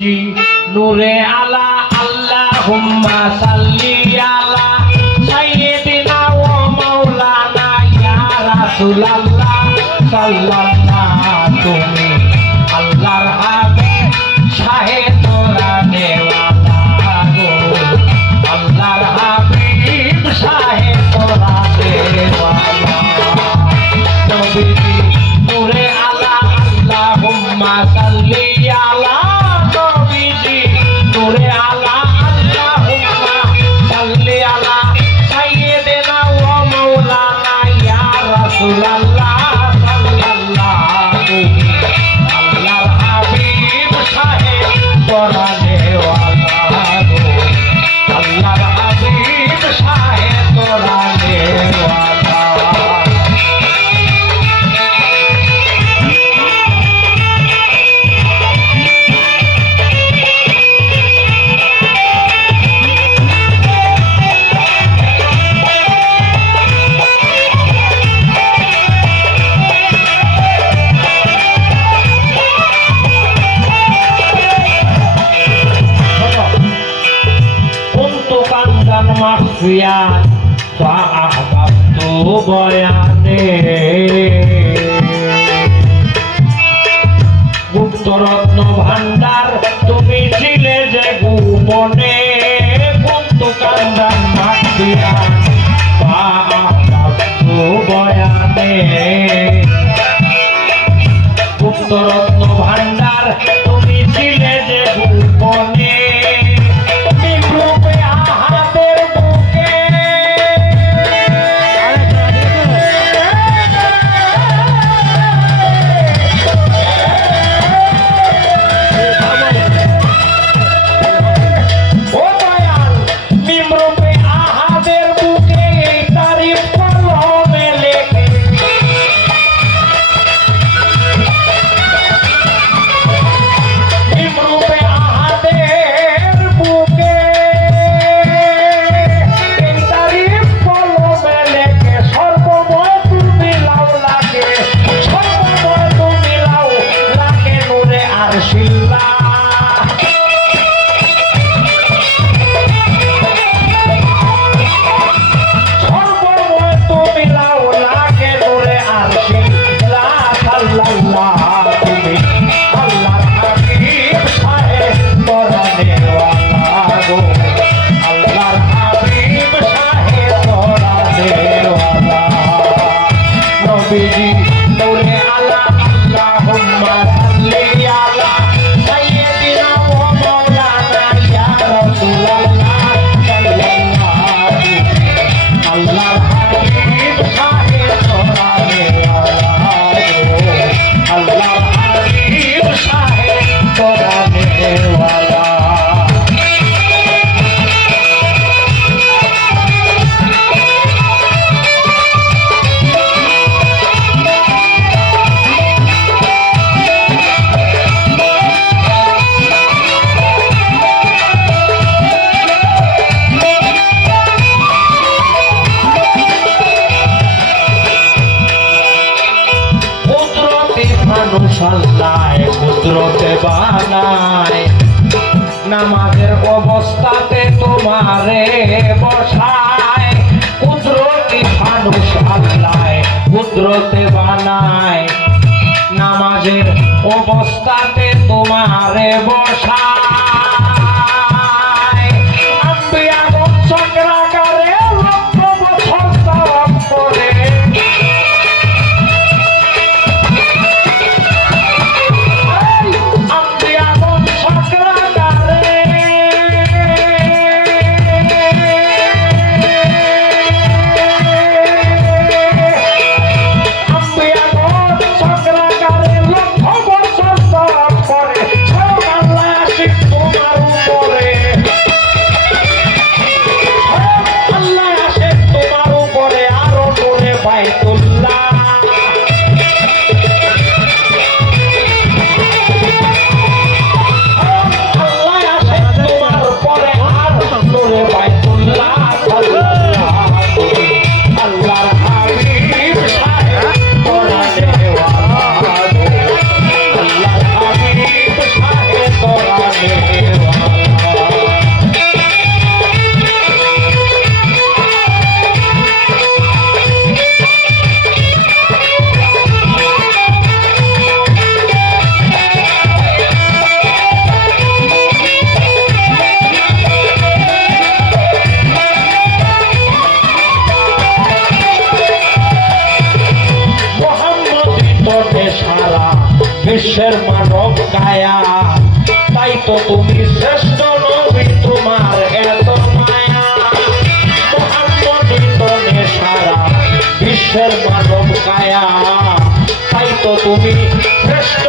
নূরে আলা আল্লাহুম্মা সাল্লি আলা সাইয়্যিদিনা ওয়া মাওলানা ইয়া রাসূলুল্লাহ সাল্লাল্লাহু তুমি আল্লাহর হাবিব শাহে তোরা নেওয়ালা গো আল্লাহর হাবিব শাহে তোরা নেওয়ালা নবীজি নূরে আলা আল্লাহুম্মা সাল্লি আলা নূরে আলা আল্লাহুম্মা সাল্লি আলা সাইয়্যিদিনা ওয়া মাওলানা ইয়া রাসূলুল্লাহ সাল্লাল্লাহু আল্লাহর হাবিব শাহে তোরা নেওয়ালা গো আল্লাহর হাবিব শাহে তোরা নেওয়ালা মাফিয়াত ফাআহবাবতু বয়ানে গুপ্তরত্ন ভান্ডার তুমি ছিলে যে গোপনে কুন্তু কান্দান মাফিয়াত ফাআহবাবতু বয়ানে গুপ্তরত্ন ভান্ডার তুমি ছিলে যে গোপনে কুদরতে বানায় নামাজের অবস্থাতে তোমারে বসায় কুদরতি মানুষ আল্লাহ কুদরতে বানায় নামাজের অবস্থাতে তোমারে বসায় আম্বিয়াগণ চক্রাকারে লক্ষ বছর তাওয়াফ করে তো তুমি শ্রেষ্ঠ নবী, তোমার এত মায়া। মুহাম্মদই তো সারা বিশ্বের মানব কায়া, তাই তো তুমি শ্রেষ্ঠ